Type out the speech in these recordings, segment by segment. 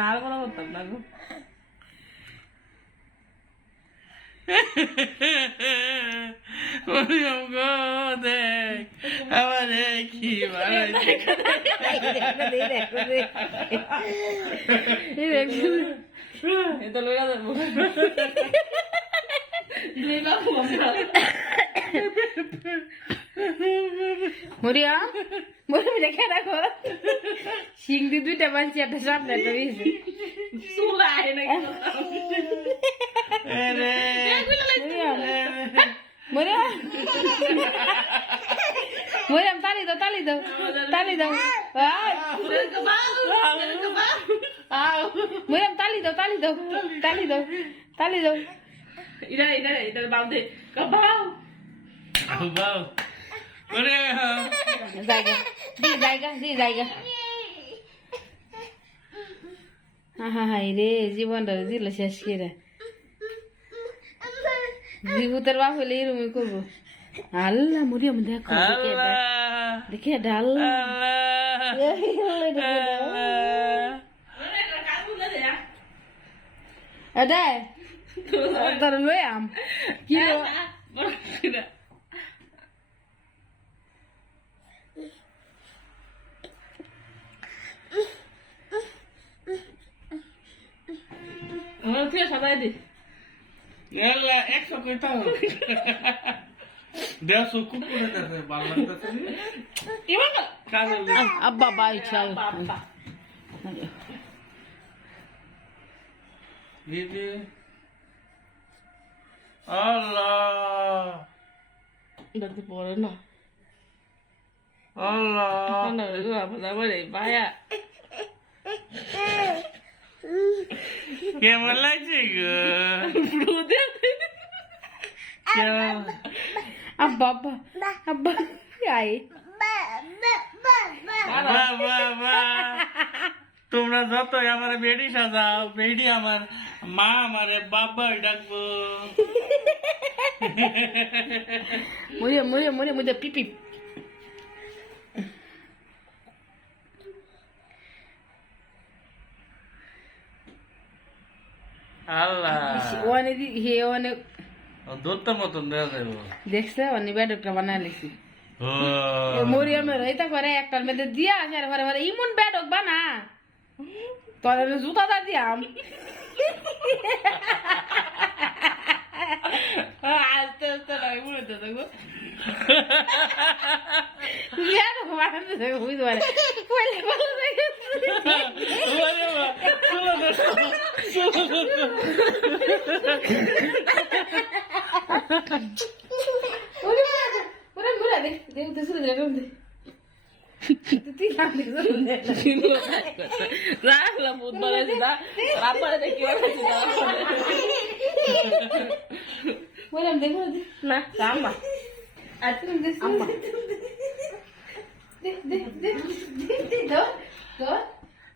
আর কোনো করতাম না গো আমার কি বানাইছে এ লইয়া দেবো দুই বাপ মরিয়াম মরিয়াম দেখে রাখো সিংদি দুইটা বানছি একটা সামনে একটা দিয়েছে চুলা এনে রে মরিয়াম মরিয়াম তালি দাও তালি দাও তালি দাও আয়, মরিয়াম তালি দাও তালি দাও তালি দাও তালি দাও এটা এটা এটা দে কাবাও বাউ ওরে জায়গা দি জায়গা দি জায়গা হা হাই রে জীবনটা দিল শেষ করে জীবুতের বাপ হলে এরমই করব আল্লাহ মরিয়াম দেখো দেখে এটা, আল্লাহ এটা, আল্লাহ আল্লাহ এই আল্লাহ, দেখে এটা। আল্লাহ এটা তোর লই আম কি লো? তুই সাদাই দি আল্লাহ একশো কইতা দেড়শো কুকুরে দেশে ভালো লাগতেছে নি? এবার কাজল দি। আ- আব্বা বাই চাল বাবা দিদি আল্লাহ দেখতে পড়ে না আল্লাহ না রে বাবা বলে ভাইয়া কেমন লাগছে গো কেমন আব্বা আব্বা আব্বা আই বাহ, বাহ, বাহ। তোমরা যতই আমার বেডি সাজাও বেডি আমার মা আমারে বাবা ডাকবো। মরিয়াম মরিয়াম মরিয়াম মরিয়াম পিপি আল্লাহ। ওনে দি হে ওনে দত্তর মতন দেওয়া যাব দেখছে অনি ব্যাডকটা বানায় লিখছি ও। মরিয়ামের এইটা করে একটার মধ্যে দিয়া পরে ইমন ব্যাডক বানা। তোর আমি জুতাটা দিয়াম আস্তে আস্তে লাগে বুঝতে দেখো ব্যাডক বানাতে থাকে বুঝতে পারে কইলে ভালো লাগে ওরে বাবা, চলো না, চলো না, চলো না। ওরে ওরে মুরা দে দে দে শুনে দে দে তুই কাম দে শুনে রাখলাম বুধ বানাইছি না রাব্বারে দেখি বানাইছি না মরিয়াম দেখো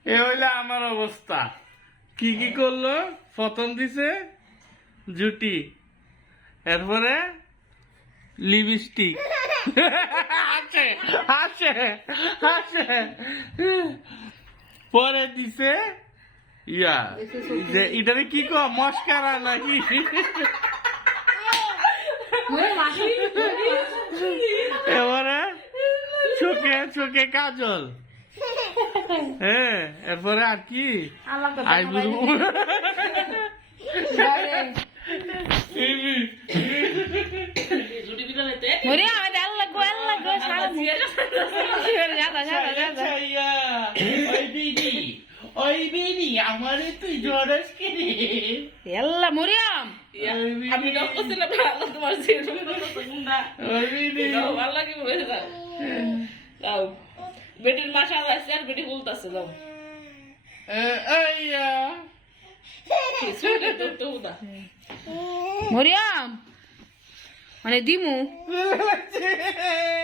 এ হইলে আমার অবস্থা। কি কি করল? প্রথম দিছে জুটি এরপরে লিপস্টিক। আছে আছে আছে পরে দিছে ইয়া যে এটারে কি কো মস্কারা নাকি এবারে চোখে চোখে কাজল হ্যাঁ এরপরে আর কি আল্লাহ তো আইব্রু জুটি বিটা লেতে মরিয়াম আমি আল্লাহ গো আল্লাহ গো সারা জাদা জাদা জাদা ওই বিডি ওই বিডি আমারে তুই জড়স কি রে। আল্লাহ মরিয়াম। আমি ভালো তোমার সিট ওই বিডি ভালো লাগে বলে দাও যাও। বেটির মাসা আছে আর বেটি বলতাছে যাও। আইয়া। মরিয়াম মানে দিমু।